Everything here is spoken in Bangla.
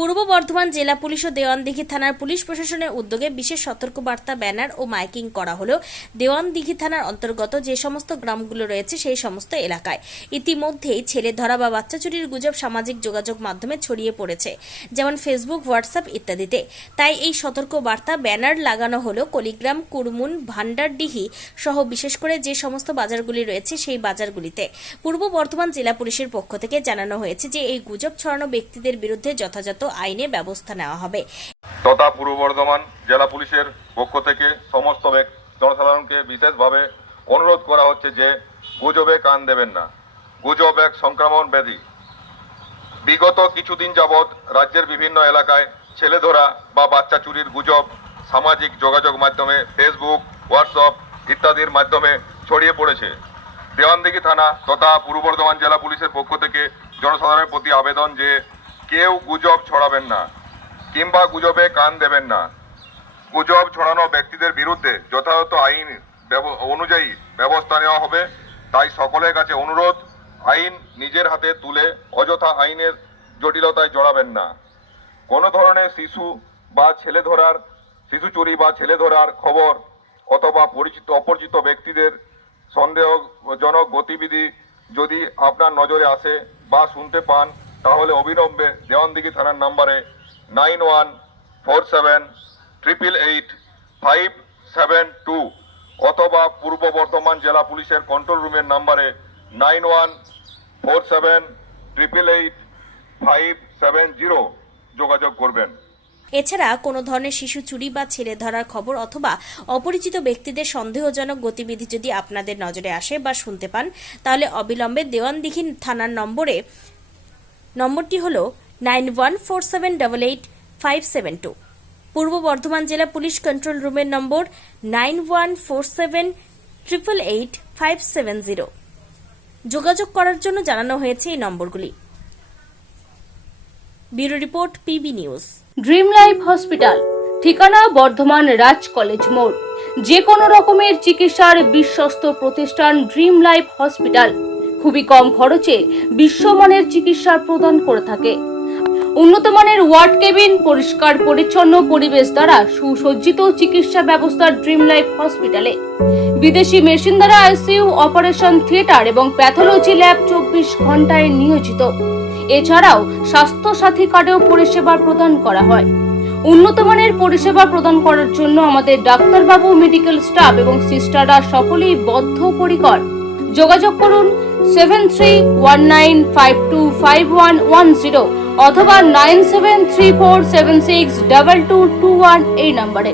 পূর্ব বর্ধমান জেলা পুলিশ ও দেওয়ানদিঘি থানার পুলিশ প্রশাসনের উদ্যোগে বিশেষ সতর্কবার্তা ব্যানার ও মাইকিং করা হলো দেওয়ানদিঘি থানার অন্তর্গত যে সমস্ত গ্রামগুলো রয়েছে সেই সমস্ত এলাকায়। ইতিমধ্যেই ছেলে ধরা বা বাচ্চা চুরির গুজব সামাজিক যোগাযোগ মাধ্যমে ছড়িয়ে পড়েছে, যেমন ফেসবুক, হোয়াটসঅ্যাপ ইত্যাদিতে। তাই এই সতর্কবার্তা ব্যানার লাগানো হলো কলিগ্রাম, কুরমুন, ভান্ডারডিহি সহ বিশেষ করে যে সমস্ত বাজারগুলি রয়েছে সেই বাজারগুলিতে। পূর্ব বর্ধমান জেলা পুলিশের পক্ষ থেকে জানানো হয়েছে যে এই গুজব ছড়ানো ব্যক্তিদের বিরুদ্ধে যথাযথ আইনে ব্যবস্থা নেওয়া হবে। তথা পূর্ব বর্ধমান জেলা পুলিশের পক্ষ থেকে সমস্ত জনসাধারণকে বিশেষভাবে অনুরোধ করা হচ্ছে যে গুজবে কান দেবেন না। গুজব এক সংক্রমণ ব্যাধি। বিগত কিছুদিন যাবৎ রাজ্যের বিভিন্ন এলাকায় ছেলে ধরা বা বাচ্চা চুরির গুজব সামাজিক যোগাযোগ মাধ্যমে ফেসবুক, হোয়াটসঅ্যাপ ইত্যাদির মাধ্যমে ছড়িয়ে পড়েছে। দেওয়ানদিঘি থানা তথা পূর্ব বর্ধমান জেলা পুলিশের পক্ষ থেকে জনসাধারণের প্রতি আবেদন যে কেউ গুজব ছড়াবেন না কিংবা গুজবে কান দেবেন না। গুজব ছড়ানো ব্যক্তিদের বিরুদ্ধে যথাযথ আইন অনুযায়ী ব্যবস্থা নেওয়া হবে। তাই সকলের কাছে অনুরোধ, আইন নিজের হাতে তুলে অযথা আইনের জটিলতায় জড়াবেন না। কোনো ধরনের শিশু চুরি বা ছেলে ধরার খবর অথবা অপরিচিত ব্যক্তিদের সন্দেহজনক গতিবিধি যদি আপনার নজরে আসে বা শুনতে পান, তাহলে অবিলম্বে দেওয়ানদিঘি থানার নম্বরে 9147888572 অথবা পূর্ব বর্ধমান জেলা পুলিশের কন্ট্রোল রুমের নম্বরে 9147888570 যোগাযোগ করবেন। এছাড়া কোনো ধরনের শিশু চুরি বা ছেলে ধরার খবর অথবা অপরিচিত ব্যক্তিদের সন্দেহজনক গতিবিধি যদি আপনাদের নজরে আসে বা শুনতে পান, তাহলে অবিলম্বে দেওয়ানদিঘি থানার নম্বরটি হল 9147888572। পূর্ব বর্ধমান জেলা পুলিশ কন্ট্রোল রুমের নম্বর 9147888570। যোগাযোগ করার জন্য জানানো হয়েছে এই নম্বরগুলি। Bureau report, PB news. Dream life hospital, ঠিকানা বর্ধমান রাজ কলেজ মোড়। যে কোনো রকমের চিকিৎসার বিশ্বস্ত প্রতিষ্ঠান ড্রিম লাইফ হসপিটাল খুবই কম খরচে বিশ্বমানের চিকিৎসা প্রদান করে থাকে। উন্নত মানের ওয়ার্ড কেবিন, পরিষ্কার পরিচ্ছন্ন পরিবেশ দ্বারা সুসজ্জিত চিকিৎসা ব্যবস্থা ড্রিম লাইফ হসপিটালে। বিদেশি মেশিন দ্বারা আইসিইউ, অপারেশন থিয়েটার এবং প্যাথোলজি ল্যাব 24 ঘন্টায় নিয়োজিত। এছাড়াও স্বাস্থ্য সাথী কার্ডেও পরিষেবা প্রদান করা হয়। উন্নত মানের পরিষেবা প্রদান করার জন্য আমাদের ডাক্তারবাবু, মেডিকেল স্টাফ এবং সিস্টাররা সকলেই বদ্ধপরিকর। যোগাযোগ করুন 7319525110 অথবা 9734762221 এই নম্বরে।